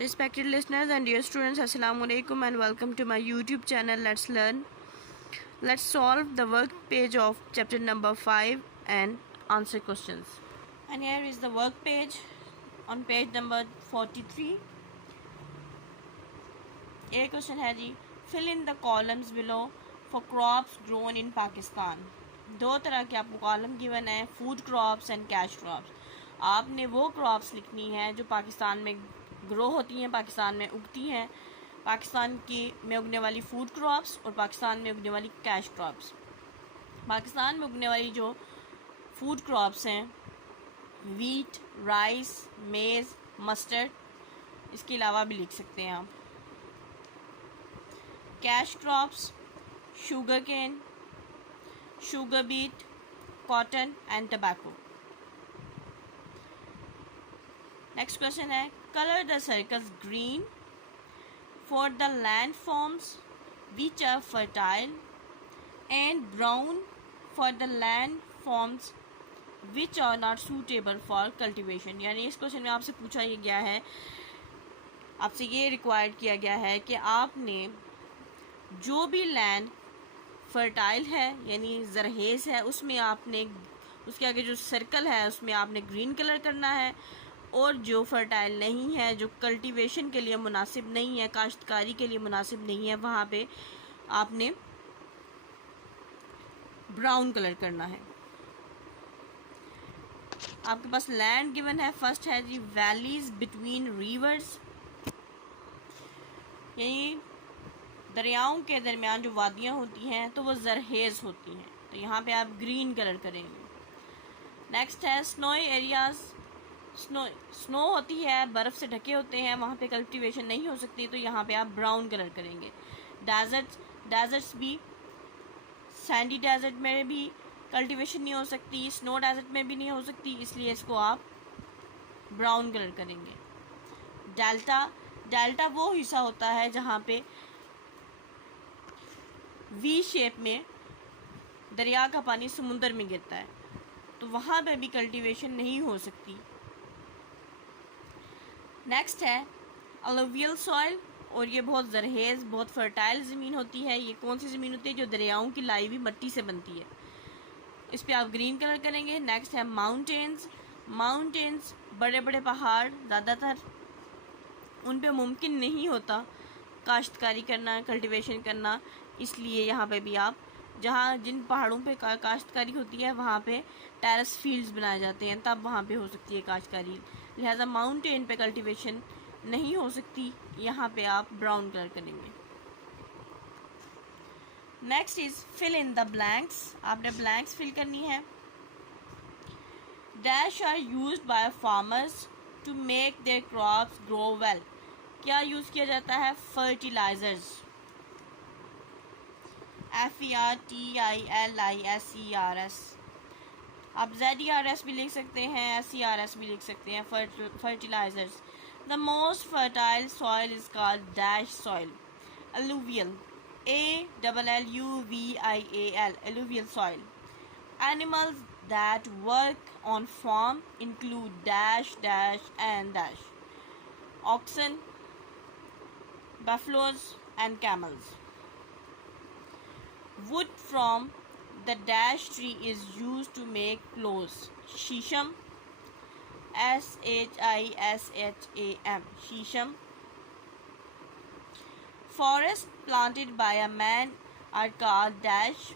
Respected listeners and dear students, Assalamu alaikum and welcome to my YouTube channel. Let's learn. Let's solve the work page of chapter number 5 and answer questions. And here is the work page on page number 43. A question है जी, fill in the columns below for crops grown in Pakistan. दो तरह के आपको column given है, food crops and cash crops. आपने वो crops लिखनी है जो पाकिस्तान में ग्रो होती हैं, पाकिस्तान में उगती हैं, पाकिस्तान की में उगने वाली फूड क्रॉप्स और पाकिस्तान में उगने वाली कैश क्रॉप्स. पाकिस्तान में उगने वाली जो फूड क्रॉप्स हैं, वीट, राइस, मेज़, मस्टर्ड, इसके अलावा भी लिख सकते हैं आप. Cash crops, sugar cane, sugar beet, cotton and tobacco. Next question है, color the circles green for the landforms which are fertile and brown for the landforms which are not suitable for cultivation. यानी इस question में आपसे पूछा ये गया है, आपसे ये रिक्वायर्ड किया गया है कि आपने जो भी लैंड फर्टाइल है यानी जरहेज है उसमें आपने उसके आगे जो सर्कल है उसमें आपने ग्रीन कलर करना है, और जो फर्टाइल नहीं है, जो कल्टीवेशन के लिए मुनासिब नहीं है, काश्तकारी के लिए मुनासिब नहीं है, वहाँ पे आपने ब्राउन कलर करना है. आपके पास लैंड गिवन है. फर्स्ट है जी, वैलीज बिटवीन रिवर्स, यानी दरियाओं के दरमियान जो वादियाँ होती हैं तो वो जरहेज होती हैं, तो यहाँ पे आप ग्रीन कलर करेंगे. नेक्स्ट है स्नोई एरियाज, स्नो होती है, बर्फ़ से ढके होते हैं, वहाँ पे कल्टीवेशन नहीं हो सकती, तो यहाँ पे आप ब्राउन कलर करेंगे. डेजर्ट्स भी, सैंडी डेजर्ट में भी कल्टीवेशन नहीं हो सकती, स्नो डेजर्ट में भी नहीं हो सकती, इसलिए इसको आप ब्राउन कलर करेंगे. डेल्टा वो हिस्सा होता है जहाँ पे वी शेप में दरिया का पानी समुंदर में गिरता है, तो वहाँ पे भी कल्टीवेशन नहीं हो सकती. नेक्स्ट है अलुवियल सॉइल, और ये बहुत जरहेज, बहुत फर्टाइल ज़मीन होती है. ये कौन सी ज़मीन होती है? जो दरियाओं की लाई हुई मिट्टी से बनती है, इस पर आप ग्रीन कलर करेंगे. नेक्स्ट है माउंटेन्स, बड़े बड़े पहाड़, ज़्यादातर उन पे मुमकिन नहीं होता काश्तकारी करना, कल्टीवेशन करना, इसलिए यहाँ पे भी आप जहाँ जिन पहाड़ों पे काश्तकारी होती है वहाँ पे टेरेस फील्ड्स बनाए जाते हैं, तब वहाँ पे हो सकती है काश्तकारी. लिहाजा माउंटेन पे कल्टीवेशन नहीं हो सकती, यहाँ पे आप ब्राउन कलर करेंगे. Next is fill in the blanks. आपने ब्लैंक्स फिल करनी है. Dash are used by farmers to make their crops grow well. क्या यूज़ किया जाता है? Fertilisers, FERTILISERS. आप ZERS भी लिख सकते हैं, SERS भी लिख सकते हैं. Fertilisers. The most fertile soil is called dash soil. alluvial, ALLUVIAL, alluvial soil. Animals that work on farm include dash and dash. Oxen, buffaloes and camels. Wood from the dash tree is used to make plows. Shisham, SHISHAM, shisham. Forests planted by a man are called dash.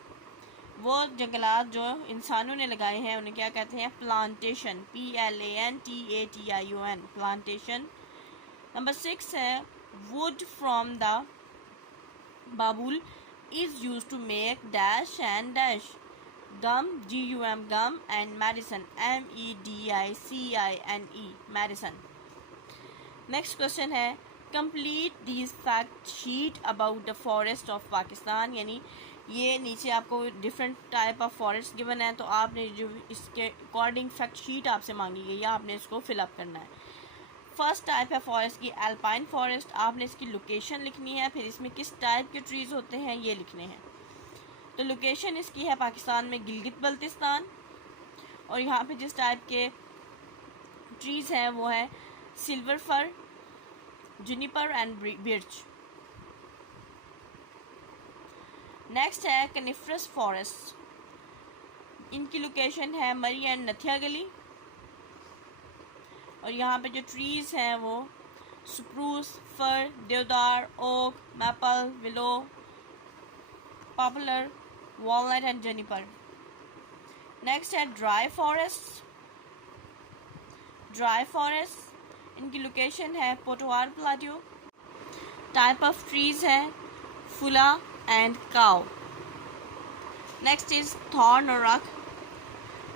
वो जंगलात जो इंसानों ने लगाए हैं उन्हें क्या कहते हैं? Plantation, PLANTATION, plantation. नंबर 6 है wood from the babul is used to make dash and dash. Gum, GUM, gum, and medicine, MEDICINE, medicine. Next question है complete this fact sheet about the forest of Pakistan. यानी ये नीचे आपको different type of forest given है, तो आपने जो इसके अकॉर्डिंग फैक्ट शीट आपसे मांगी गई है, आपने इसको फिलअप करना है. फर्स्ट टाइप है फॉरेस्ट की एल्पाइन फॉरेस्ट. आपने इसकी लोकेशन लिखनी है, फिर इसमें किस टाइप के ट्रीज़ होते हैं ये लिखने हैं. तो लोकेशन इसकी है पाकिस्तान में गिलगित बल्तिस्तान, और यहाँ पे जिस टाइप के ट्रीज़ हैं वो है silver fir, juniper and birch. Next है कनिफरस फॉरेस्ट. इनकी लोकेशन है मरी एंड नथिया गली. और यहाँ पे जो ट्रीज़ हैं वो spruce, fir, deodar, oak, maple, willow, poplar, walnut and juniper. Next है ड्राई फॉरेस्ट. ड्राई फॉरेस्ट इनकी लोकेशन है Potwar plateau. Type of trees है फुला एंड काउ. नेक्स्ट इज थॉर्न और रक.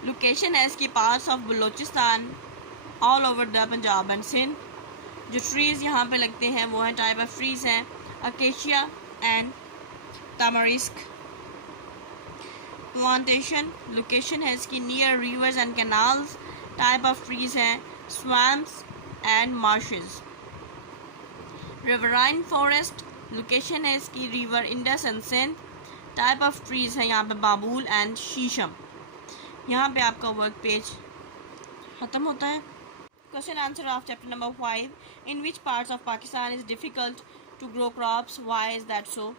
लोकेशन है इसकी parts of Balochistan all over the Punjab and Sindh. जो ट्रीज़ यहाँ पे लगते हैं वो हैं टाइप ऑफ ट्रीज़ हैं acacia and tamarisk. Plantation location है इसकी near rivers and canals. Type of trees हैं swamps and marshes. Riverine forest location है इसकी river Indus and Sindh. Type of trees है यहाँ पे बाबूल एंड शीशम. यहाँ पे आपका वर्क पेज ख़त्म होता है. Question answer of chapter number 5. In which parts of Pakistan is difficult to grow crops, why is that so?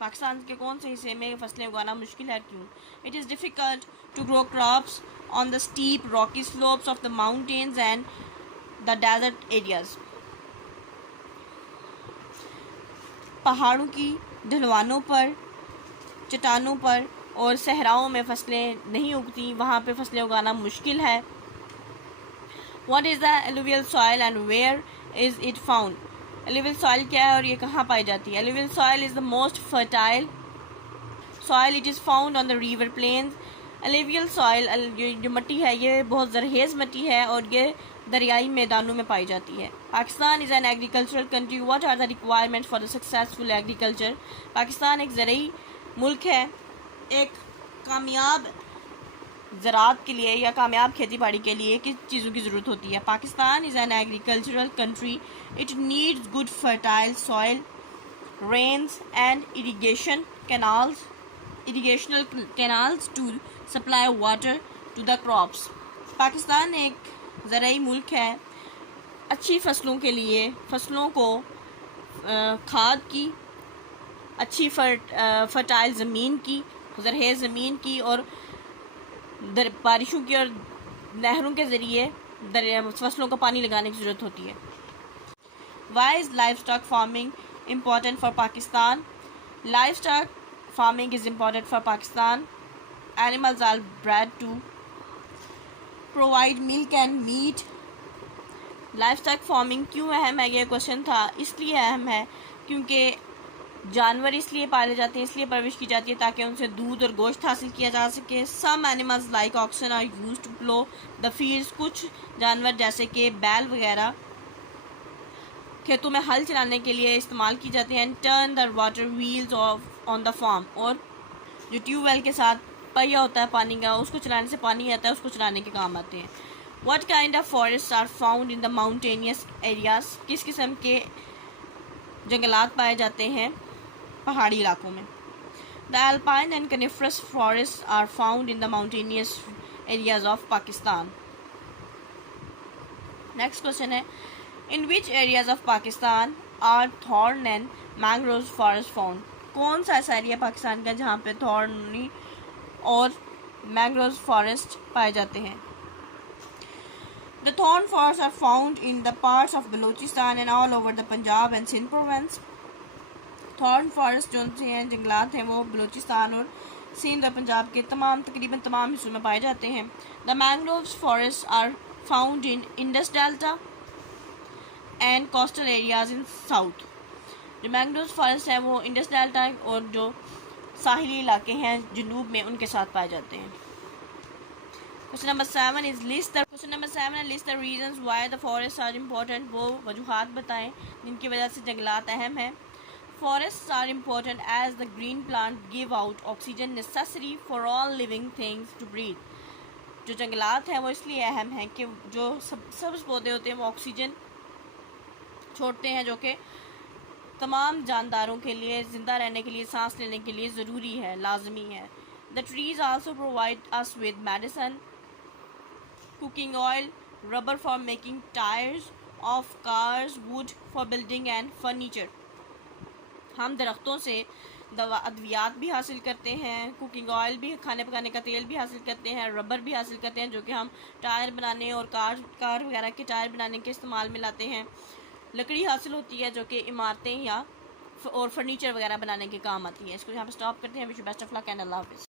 Pakistan के कौन से हिस्से में फसलें उगाना मुश्किल है, क्यों? It is difficult to grow crops on the steep rocky slopes of the mountains and the desert areas. पहाड़ों की ढलवानों पर, चट्टानों पर और सहराओं में फसलें नहीं उगती, वहाँ पे फसलें उगाना मुश्किल है. What is the alluvial soil and where is it found? Alluvial soil क्या है और ये कहाँ पाई जाती है? Alluvial soil is the most fertile soil. It is found on the river plains. Alluvial soil जो मिट्टी है ये बहुत ज़रहेज़ मिट्टी है और ये दरियाई मैदानों में पाई जाती है. Pakistan is an agricultural country. What are the requirements for the successful agriculture? Pakistan एक ज़रूरी मुल्क है. एक कामयाब ज़राअत के लिए या कामयाब खेती बाड़ी के लिए किस चीज़ों की ज़रूरत होती है? Pakistan is an agricultural country. It needs good fertile soil, rains and irrigational canals to supply water to the crops. Pakistan एक ज़राई मुल्क है. अच्छी फसलों के लिए फसलों को खाद की, अच्छी फर्टाइल ज़मीन की, ज़रहेज़ ज़मीन की और बारिशों की और नहरों के ज़रिए फसलों को पानी लगाने की ज़रूरत होती है. Why is livestock farming important for Pakistan? Livestock farming is important for Pakistan. Animals are bred to provide milk and meat. Livestock farming क्यों अहम है? यह क्वेश्चन था. इसलिए अहम है क्योंकि जानवर इसलिए पाले जाते हैं, इसलिए परवरिश की जाती है ताकि उनसे दूध और गोश्त हासिल किया जा सके. Some animals like oxen are used to plough the fields. कुछ जानवर जैसे कि बैल वगैरह खेतों में हल चलाने के लिए इस्तेमाल की जाते हैं. Turn the water wheels of on the farm. और जो ट्यूबवेल के साथ पहिया होता है पानी का, उसको चलाने से पानी आता है, उसको चलाने के काम आते हैं. What kind of forest are found in the mountainous areas? किस किस्म के जंगलात पाए जाते हैं पहाड़ी इलाकों में? The alpine and coniferous forest are found in the mountainous areas of Pakistan. Next question है in which areas of Pakistan are thorn and mangrove forest found? कौन सा ऐसा एरिया पाकिस्तान का जहाँ पे थॉर्नी और मैंग्रोव फॉरेस्ट पाए जाते हैं? The thorn forests are found in the parts of Balochistan and all over the Punjab and Sindh province. Thorn forest जो हैं जंगलात हैं वो बलूचिस्तान और सिंध और पंजाब के तकरीबन तमाम हिस्सों में पाए जाते हैं. The mangroves forest are found in Indus delta and coastal areas in south. जो मैंग्रोव्स फॉरेस्ट हैं वो इंडस डेल्टा और जो साहिली इलाके हैं जनूब में उनके साथ पाए जाते हैं. Question number 7 is list the reasons why the forest are important. वो वजूहात बताएं जिनकी वजह से जंगलात अहम हैं. Forests are important as the green plants give out oxygen necessary for all living things to breathe. जो जंगलात हैं वो इसलिए अहम हैं कि जो सब्ज़ पौधे होते हैं वो ऑक्सीजन छोड़ते हैं जो कि तमाम जानदारों के लिए ज़िंदा रहने के लिए, सांस लेने के लिए ज़रूरी है, लाजमी है. The trees also provide us with medicine, cooking oil, rubber for making tires of cars, would for building and furniture. हम दरख्तों से अद्वियात भी हासिल करते हैं, कुकिंग ऑयल भी, खाने पकाने का तेल भी हासिल करते हैं, रबर भी हासिल करते हैं जो कि हम टायर बनाने और कार वगैरह के टायर बनाने के इस्तेमाल में लाते हैं। लकड़ी हासिल होती है जो कि इमारतें या और फर्नीचर वगैरह बनाने के काम आती है। इसको यहाँ पर स्टॉप करते हैं। Wish you best of luck and अल्लाह हाफिज़।